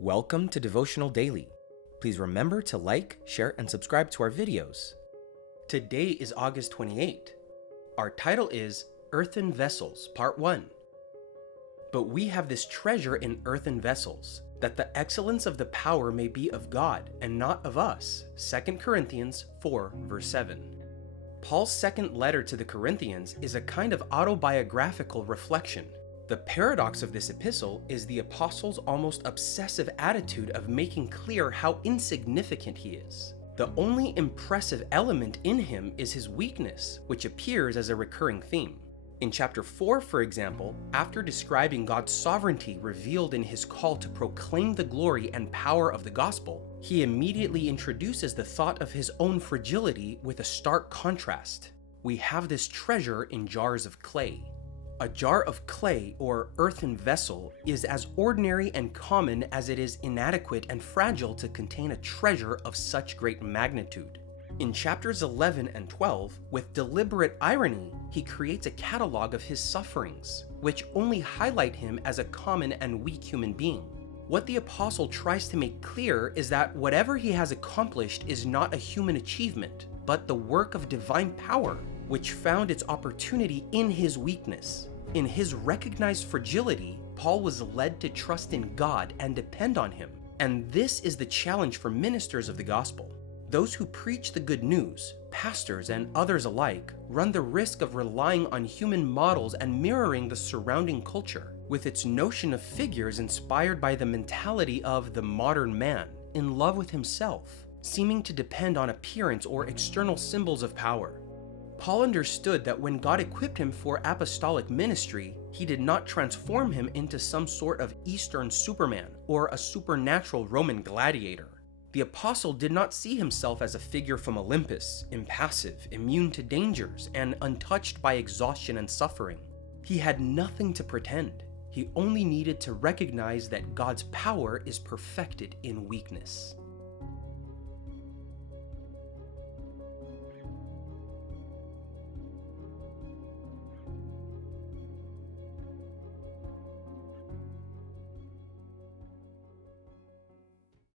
Welcome to Devotional Daily. Please remember to like, share, and subscribe to our videos. Today is August 28. Our title is Earthen Vessels, Part 1. But we have this treasure in earthen vessels, that the excellence of the power may be of God and not of us. 2 Corinthians 4, verse 7. Paul's second letter to the Corinthians is a kind of autobiographical reflection. The paradox of this epistle is the apostle's almost obsessive attitude of making clear how insignificant he is. The only impressive element in him is his weakness, which appears as a recurring theme. In chapter 4, for example, after describing God's sovereignty revealed in his call to proclaim the glory and power of the gospel, he immediately introduces the thought of his own fragility with a stark contrast. We have this treasure in jars of clay. A jar of clay, or earthen vessel, is as ordinary and common as it is inadequate and fragile to contain a treasure of such great magnitude. In chapters 11 and 12, with deliberate irony, he creates a catalog of his sufferings, which only highlight him as a common and weak human being. What the apostle tries to make clear is that whatever he has accomplished is not a human achievement, but the work of divine power, which found its opportunity in his weakness. In his recognized fragility, Paul was led to trust in God and depend on him. And this is the challenge for ministers of the gospel. Those who preach the good news, pastors and others alike, run the risk of relying on human models and mirroring the surrounding culture, with its notion of figures inspired by the mentality of the modern man, in love with himself, seeming to depend on appearance or external symbols of power. Paul understood that when God equipped him for apostolic ministry, he did not transform him into some sort of Eastern Superman or a supernatural Roman gladiator. The apostle did not see himself as a figure from Olympus, impassive, immune to dangers, and untouched by exhaustion and suffering. He had nothing to pretend. He only needed to recognize that God's power is perfected in weakness.